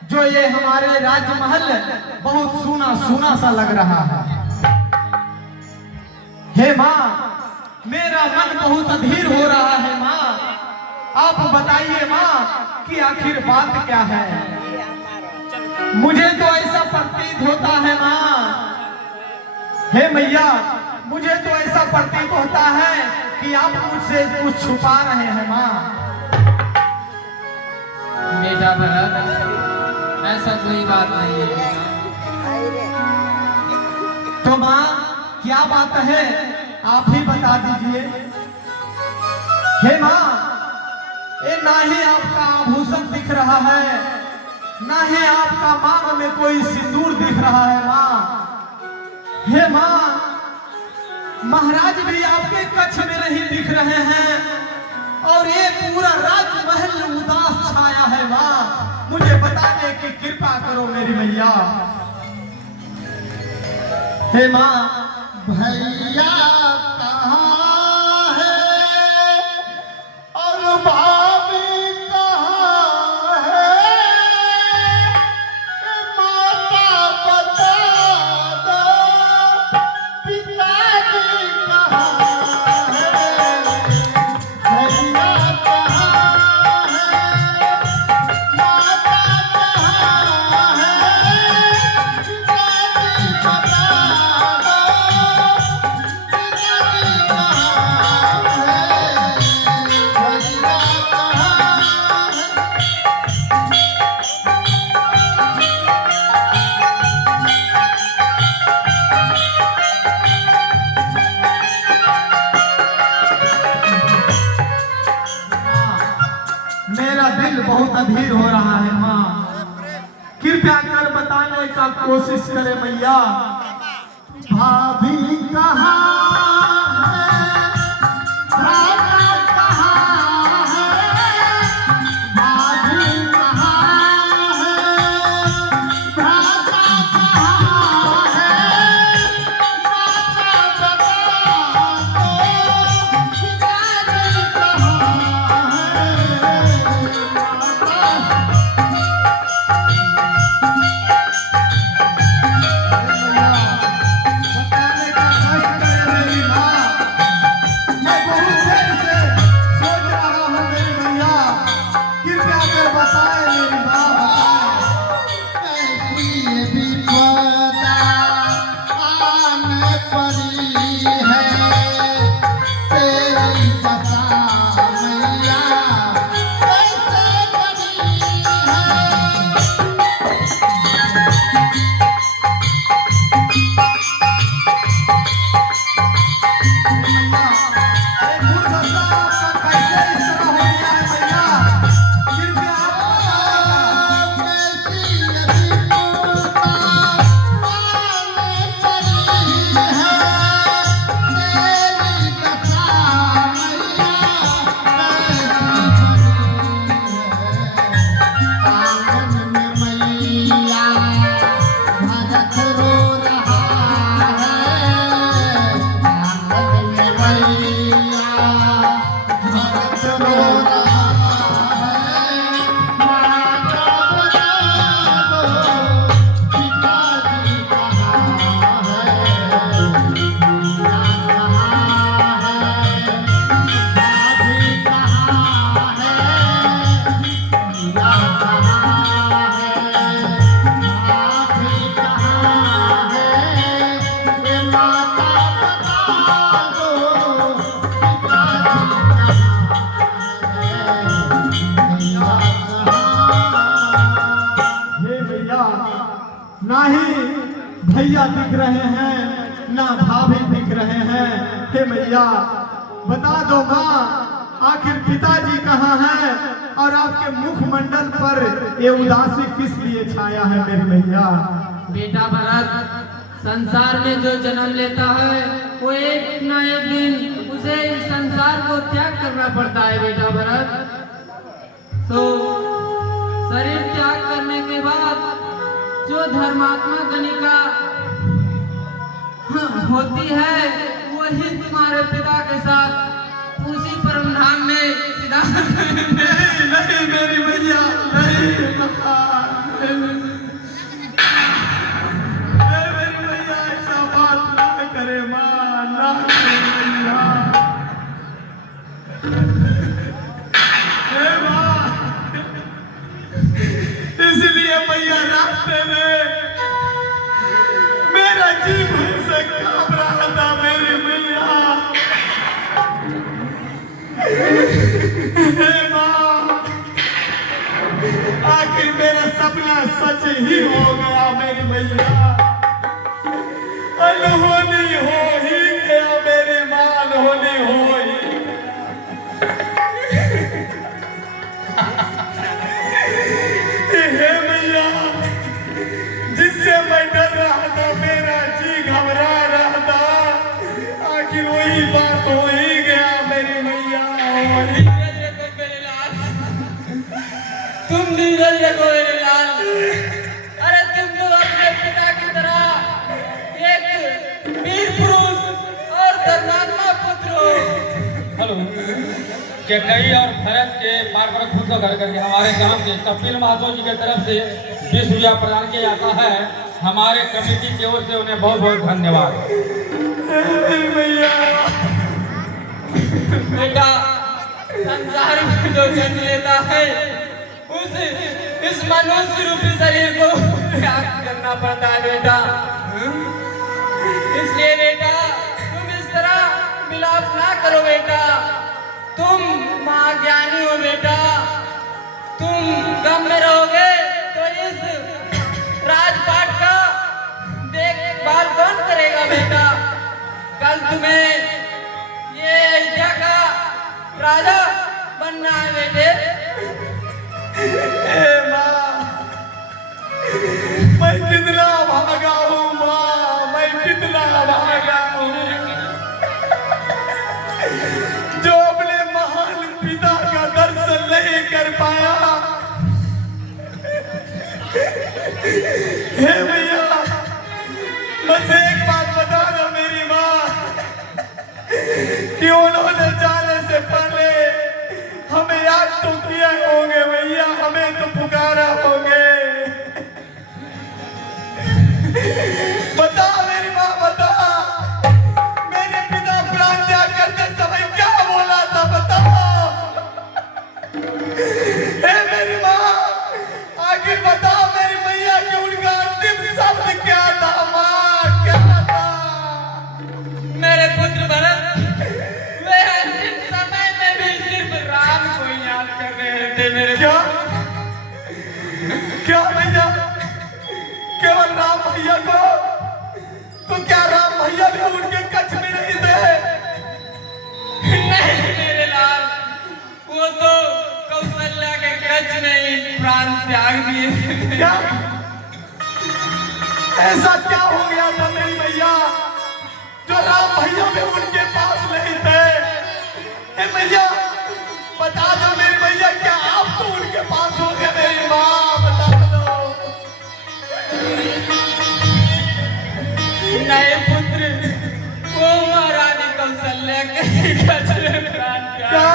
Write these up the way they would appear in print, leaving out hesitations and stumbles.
जो ये हमारे राजमहल बहुत सूना सूना सा लग रहा है। हे माँ, मेरा मन बहुत अधीर हो रहा है माँ, आप बताइए माँ कि आखिर बात क्या है। मुझे तो ऐसा प्रतीत होता है माँ, हे मैया, मुझे तो ऐसा प्रतीत होता है कि आप मुझसे कुछ छुपा रहे हैं माँ। बेटा भरत, ऐसा कोई बात नहीं है। तो माँ क्या बात है, आप ही बता दीजिए। हे माँ, ये ना ही आपका आभूषण दिख रहा है, ना ही आपका मांग में कोई सिंदूर दिख रहा है माँ। हे माँ, महाराज भी आपके कक्ष में नहीं दिख रहे हैं और ये पूरा राजमहल उदास छाया है माँ। मुझे बताने की कृपा करो मेरी मैया। हे माँ, भैया कहाँ है और भाभी कहाँ है, माता बता दो पिताजी कहाँ है। भैया कहाँ है, माता कहाँ है, पिताजी बता दो। मेरा दिल बहुत अधीर हो रहा है माँ, कृपया कर बताने का कोशिश करे मैया। भाभी कहाँ है, भ्राता कहाँ है, भाभी कहाँ है, भ्राता कहाँ है, माता बता दो पिताजी कहाँ है। बताने का कष्ट करे मेरी माँ, मैं बहुत देर से सोच रहा हूँ मेरी मैया, कृपया कर बताए मेरी माँ, बताए। कैसी विपदा आन पड़ी है, तेरी दशा मैया कैसे बनी मैया, ये दुर्दशा आपका कैसे इस तरह हो गया है मैया, कृपया आप बताइएगा। कैसी विपदा आन पड़ी है, तेरी दशा मैया कैसी बनी है। आंगन में मैया भरत रो रहा है, आंगन में मैया भरत रो रहा है, माता बता दो पिताजी कहाँ है, भैया कहाँ है, भाभी कहाँ है, भैया कहाँ है, भाभी कहाँ है, ये माता बता दो पिताजी कहाँ है, भैया कहाँ। हे भैया, ना ही भैया दिख रहे हैं, ना भाभी दिख रहे हैं। हे मैया, बता दो माँ, आखिर पिताजी कहाँ हैं और आपके मुखमंडल पर ये उदासी किस लिए छाया है मेरी मैया। बेटा भरत, संसार में जो जन्म लेता है वो एक ना एक दिन उसे इस संसार को त्याग करना पड़ता है। बेटा भरत, तो शरीर त्याग करने के बाद जो धर्मात्मा गणिका होती है वही तुम्हारे पिता के साथ उसी परम धाम में सीधा नहीं नहीं मेरी मैया, नहीं मैया रास्ते में मेरा जीव से कांप रहा था मेरी मैया। हे माँ, आखिर मेरा सपना सच ही हो गया मेरी मैया। अनहोनी हो ही गया मेरी माँ, अनहोनी हो ही। हे मैया, जिससे मैं डर रहा था, मेरा जी घबरा रहा था, आखिर वही बात हो ही गया मेरी मैया। तुम नीरज रखो मेरे लाल। अरे तुम तो अपने पिता की तरह एक वीर पुरुष और धर्मात्मा पुत्र हो। हेलो केकई और भरत के मार्ग पर खुद को घर करके हमारे गांव के कपिल महतो जी की तरफ से 20 रुपया प्रदान किया जाता है। हमारे कमेटी की ओर से उन्हें बहुत बहुत धन्यवाद। बेटा, संसार में जो जन्म लेता है इस मनुष्य रूपी शरीर को त्याग करना पड़ता है बेटा। इसलिए बेटा तुम इस तरह विलाप ना करो बेटा। तुम महाज्ञानी हो बेटा, तुम गम में रहोगे तो इस राजपाट का देखभाल कौन करेगा बेटा। कल तुम्हें ये अयोध्या का राजा बनना है बेटे। माँ, मैं कितना भागा हूँ माँ, मैं कितना भागा हूँ। जो अपने महान पिता का दर्शन नहीं कर पाया। हे भैया, बस एक बात बता दो मेरी माँ, कि उन्होंने जाने से पहले हमें याद तो किया होंगे भैया, हमें तो पुकारा होंगे। बता मेरी माँ, बता, मेरे पिता प्राण त्याग करते समय क्या बोला था, बताओ। हे मेरी माँ, आखिर बताओ मेरी मैया कि उनका अंतिम शब्द क्या था माँ, क्या था। मेरे पुत्र भरत, वे अंतिम समय में भी सिर्फ राम को याद कर रहे थे मेरे। क्या क्या भैया, केवल राम भैया को? तो क्या राम भैया भी उनके कच्छ में नहीं थे? नहीं मेरे लाल, वो तो कौशल्या के कच्छ में ही प्राण त्याग दिए। क्या ऐसा क्या हो गया था मेरी भैया, जो राम भैया भी उनके पास नहीं थे? हे भैया, बता दो मेरी भैया, क्या आप तो उनके पास हो गए मेरी माँ, बता दो। नहीं पुत्र, वो महारानी कौशल्या के कच्छ में प्राण त्याग क्या?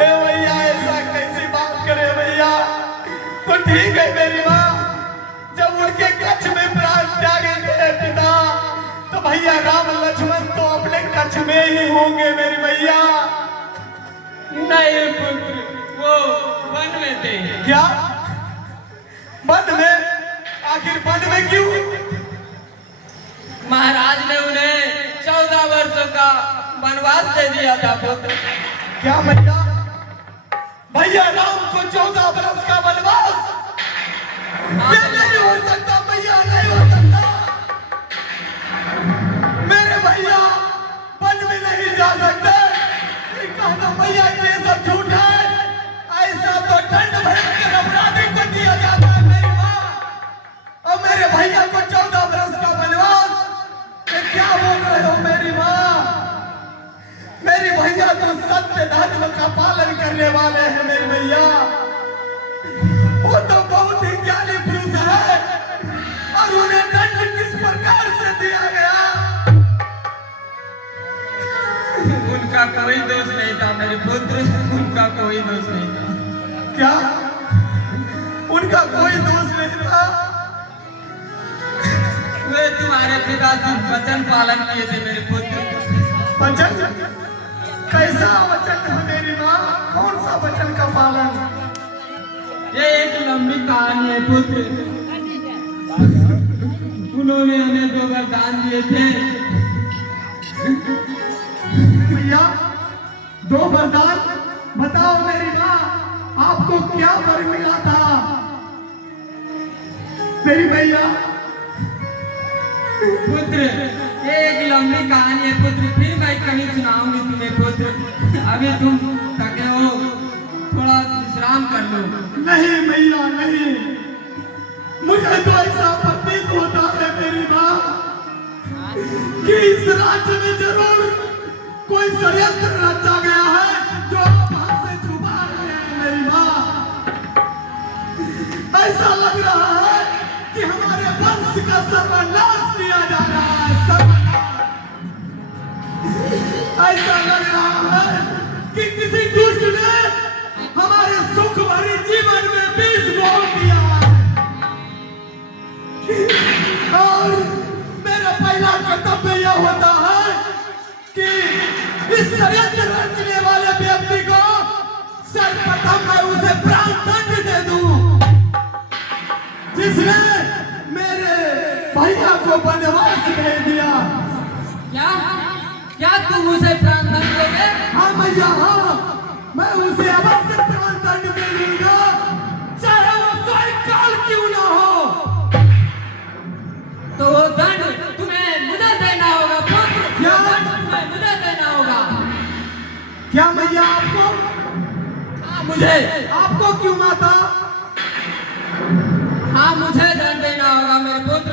ए भैया, ऐसा कैसी बात करे भैया? तो ठीक है मेरी माँ, जब उनके कच्छ में प्राण त्यागे थे पिता, तो भैया राम लक्ष्मण तो अपने कच्छ में ही होंगे मेरी भैया। नहीं पुत्र, वो वन में थे। क्या वन में? आखिर वन में क्यों? महाराज ने उन्हें 14 वर्षों का वनवास दे दिया था पुत्र। क्या भैया, भैया राम को 14 वर्ष का वनवास? ये नहीं हो सकता भैया, नहीं हो सकता। मेरे भैया वन में नहीं जा सकते। ये कहना भैया ये सब झूठ है। ऐसा तो दंड भयंकर अपराधी को दिया जाता है मेरी माँ, और मेरे भैया को 14 वर्ष का वनवास? ये क्या बोल रहे हो मेरी माँ? मेरी भैया तो सत्य धर्म का पालन करने वाले हैं मेरी भैया। वो तो बहुत ही ज्ञानी पुरुष है, और उन्हें दंड किस प्रकार से दिया गया? उनका कोई दोष नहीं था मेरे पुत्र, उनका कोई दोष नहीं था। क्या उनका कोई दोष नहीं था? वे तुम्हारे पिता से वचन पालन किए थे मेरे पुत्र। वचन? कैसा वचन है मेरी माँ? कौन सा वचन? वचन का पालन। ये एक लंबी कहानी है पुत्र। उन्होंने हमें 2 वरदान दिए थे। भैया 2 वरदान बताओ मेरी माँ, आपको क्या वर मिला था मेरी भैया? पुत्र ये एक लंबी कहानी है पुत्र, फिर मैं कहीं सुनाऊंगी तुम्हें पुत्र। अभी तुम थके हो, थोड़ा विश्राम कर लो। नहीं भैया नहीं, मुझे तो ऐसा प्रतीत होता है मेरी माँ कि इस राज्य में जरूर कोई षड्यंत्र रचा गया है जो आप हाथ से छुपा रहे हैं मेरी माँ। ऐसा लग रहा है कि हमारे वंश का सर्वनाश किया जा रहा है, सर्वनाश। ऐसा लग रहा है कि किसी दुष्ट ने हमारे सुख भरी जीवन में बीज बो दिया है। और मेरा पहला कर्तव्य यह होता है कि इस षड्यंत्र रचने वाले व्यक्ति को सर्वप्रथम मैं उसे प्राण दंड दे दूं, जिसने मेरे भैया को वनवास भेज दिया। क्या क्या तुम उसे प्राण दंड दोगे? हाँ भैया हाँ, मैं उसे अवश्य प्राण दंड दे दूंगा, चाहे वो 100 काल क्यों ना हो। तो वो दंड तुम्हें मुझे देना होगा पुत्र। क्या? वो दंड तुम्हें मुझे देना होगा। क्या भैया आपको? हाँ मुझे। आपको क्यों माता? हाँ मुझे दंड देना होगा मेरे पुत्र।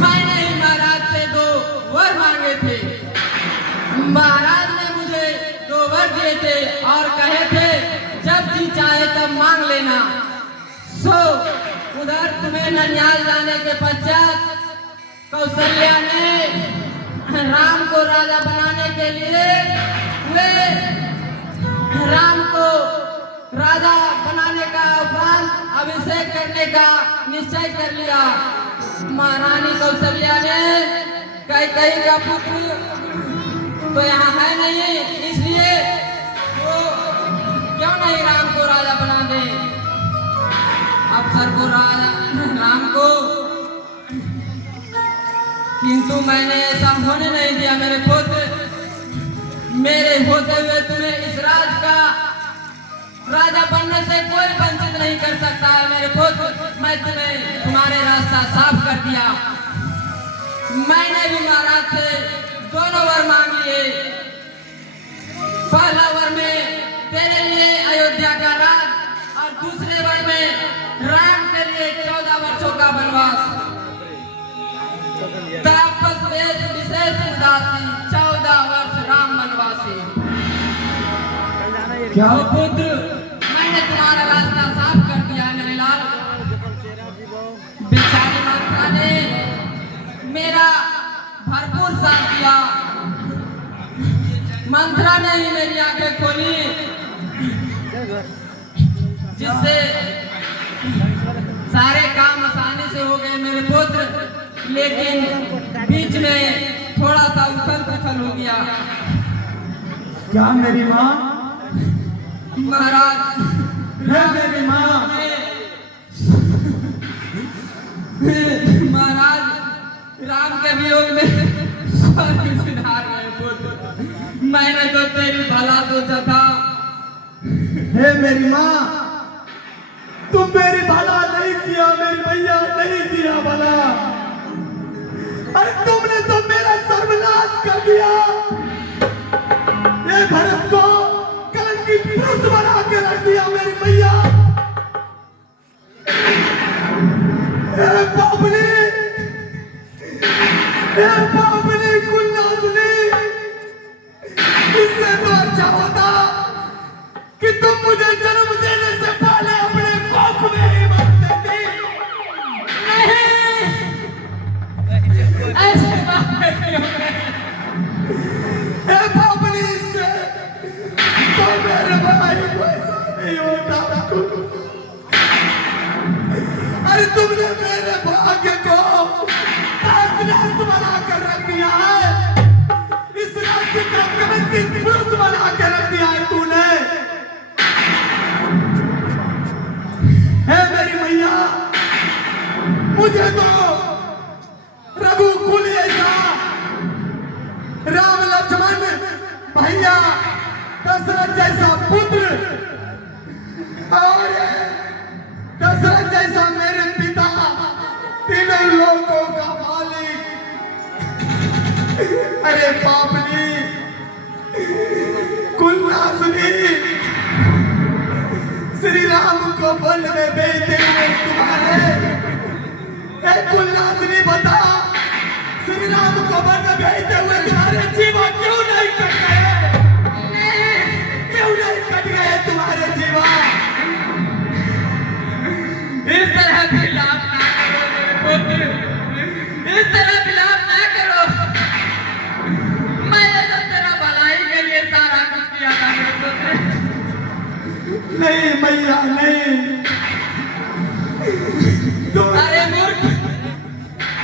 मैंने ही महाराज से 2 वर मांगे थे। महाराज ने मुझे 2 वर दिए थे और कहे थे जब जी चाहे तब मांग लेना। सो उधर तुम्हें ननिहाल जाने के पश्चात कौशल्या ने राम को राजा बनाने के लिए वे राम को राजा बनाने का उपरांत अभिषेक करने का निश्चय कर लिया। महारानी कौशल्या ने कैकेयी का पुत्र तो यहाँ है नहीं, इसलिए वो क्यों नहीं राम को राजा बना दे। अफसर को राजा राम को, किंतु मैंने ऐसा होने नहीं दिया मेरे पुत्र। मेरे होते हुए तुम्हें इस राज का राजा बनने से कोई वंचित नहीं कर सकता है मेरे पुत्र। मैं तुम्हें तुम्हारे रास्ता साफ कर दिया। मैंने भी महाराज से 2 वर मांग लिए। पहला वर में तेरे लिए अयोध्या का राज और दूसरे वर में राम के लिए 14 वर्षों का वनवास। तापस वेश विशेष उदासी 14 वर्ष राम वनवासी। क्या? तो पुत्र मैंने तुम्हारा रास्ता साफ कर दिया है मेरे लाल। बेचारी माता ने मेरा भरपूर साथ दिया। मंत्रा ने ही मेरी आंखें खोली, जिससे सारे काम आसानी से हो गए मेरे पुत्र। लेकिन बीच में थोड़ा सा उथल पुथल हो गया। क्या मेरी माँ? महाराज है मेरी माँ? महाराज राम के वियोग में स्वर्ग सिधार गए पुत्र। मैंने तो तेरी भला सोचा था। हे मेरी माँ, तुम मेरी भला नहीं किया, मेरी भैया नहीं किया भला। अरे तुमने तो मेरा सर्वनाश कर दिया। ये भरत को कलंकित पुरुष बना के रख दिया मेरी भैया। पापनी कुलनाथनी, इससे तो अच्छा होता कि तुम मुझे जन्म देने से पहले अपने कोख में ही मार देती। नहीं, ऐसे बात नहीं हो रही। हे पापनी, इससे तो मेरे भाई को ऐसा नहीं होता। अरे तुमने मेरे भाग्य को नाश बना कर रख दिया है। इस राज्य का कलंकित पुरुष बना के रख दिया है तूने। दशरथ जैसा पुत्र और दशरथ जैसा मेरे पिता, तीनों लोगों का मालिक। अरे पापनी, कुलनाशनी, श्री राम को वन में भेजते हुए तुम्हारे कुलनाशनी बता, श्री राम को वन में भेजते हुए तुम्हारे जीवा क्यों नहीं कट गए? क्यों नहीं कट गए तुम्हारे जीवा? इस तरह विलाप ना करो मेरे पुत्र, इस तरह विलाप ना करो। मैंने तो तेरा भलाई के लिए सारा कुछ किया था मेरे पुत्र। नहीं मैया नहीं। अरे मूर्ख,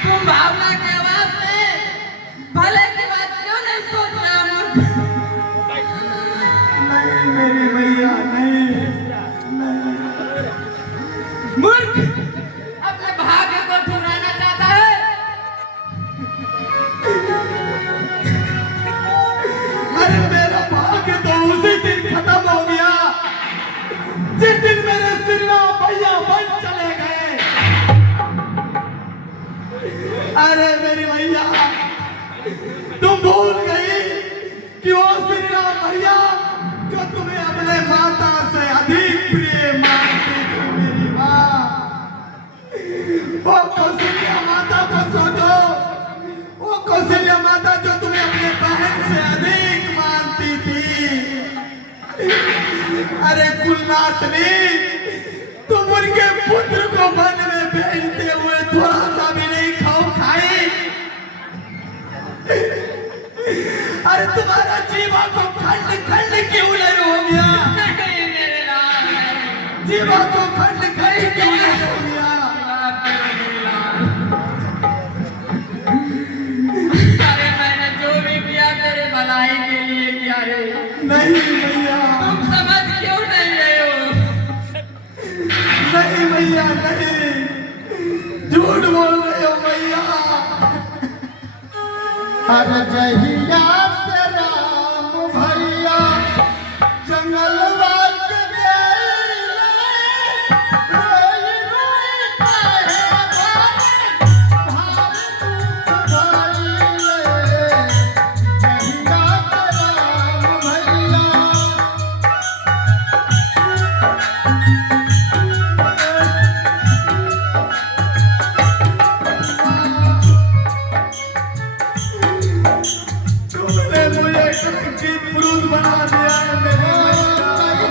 तुम भावना के आवाज में भले की बात क्यों नहीं सोच रहे हो मूर्ख? नहीं मेरी मैया नहीं, नहीं। मूर्ख अपने भाग्य को ठुकराना चाहता है। अरे मेरा भाग्य तो उसी दिन खत्म हो गया जिस दिन मेरे श्री राम भैया बन चले गए। अरे मेरी भैया, तुम भूल गई कि वो श्री राम भैया जो तुम्हें अपने माता से अधिक प्रिय मानती थी मेरी माँ। वो कौशल्या माता को सोचो, वो कौशल्या माता जो तुम्हें अपने बहन से अधिक मानती थी। अरे कुलनाशनी, तुम उनके पुत्र को वन में भेजते हुए थोड़ा सा भी नहीं खाई। अरे तुम्हारा जीवा को खंड खंड क्यों नहीं हो गया? नहीं मेरे लाल, जीवा को खंड खंड क्यों नहीं हो गया? अरे मैंने जो भी किया तेरे भलाई के लिए किया रे। नहीं भैया, तुम समझ क्यों नहीं रहे हो? नहीं भैया नहीं, झूठ बोल रहे हो भैया। अरे जहिया से राम भैया जंगल बाग गए, रोई रोई काहे भाई भाई जहिया से राम भैया। तुमने मुझे संगीत पुरुष बना दिया है मेरी मैया।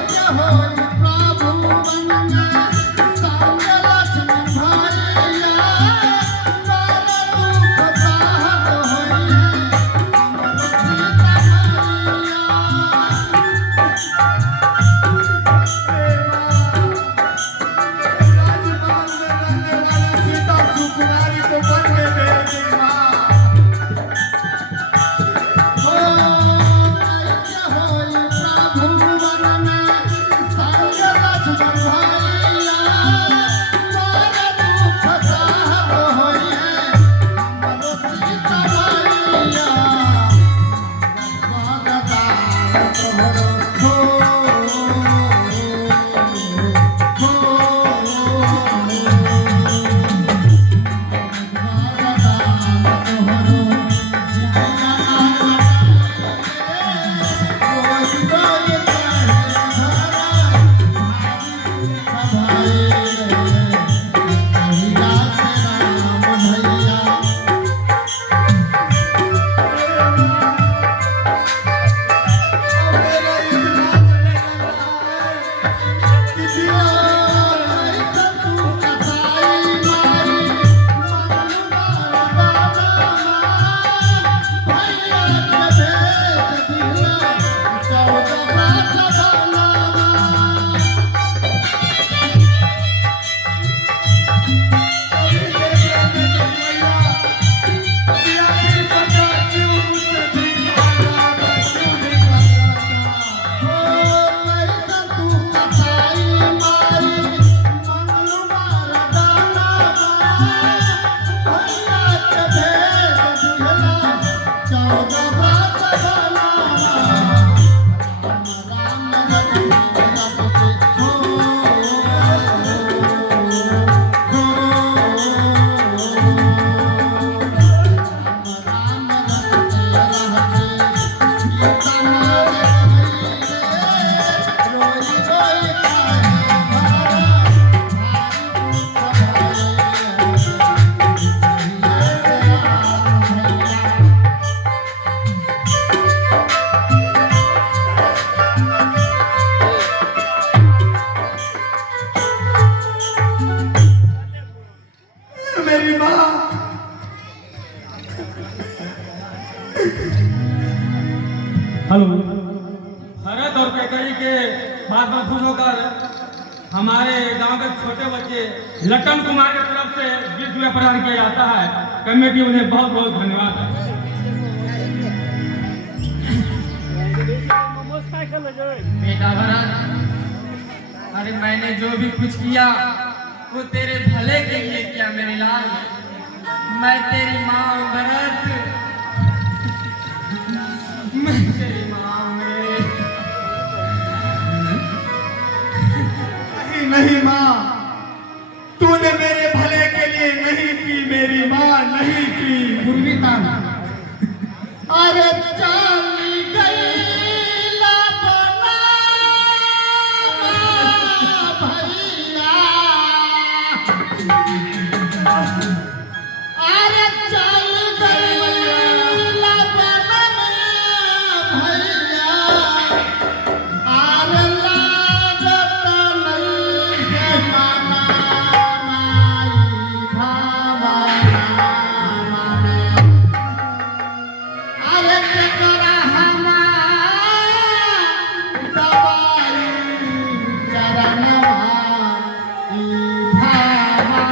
कैकई के बात पर खुश होकर हमारे गांव के छोटे बच्चे लटन कुमार की तरफ से 20 रुपया प्रदान किया जाता है। कमेटी उन्हें बहुत बहुत धन्यवाद है। बेटा भरत, अरे मैंने जो भी कुछ किया वो तेरे भले के लिए किया मेरे लाल। मैं तेरी माँ हूँ भरत, मैं तेरी माँ हूँ मेरे। नहीं माँ, तूने मेरे भले के लिए नहीं की, मेरी माँ नहीं की। पूर्वी तान अरे चली गई लबना भैया, अरे चल गई लबना भैया, अरे लागत नहीं जमाना माई भावना माने, अरे तेरा हमार दवाई चरणवा ई भावना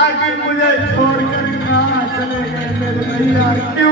आखिर मुझे छोड़कर कहाँ चले गए मेरे भैया, क्यों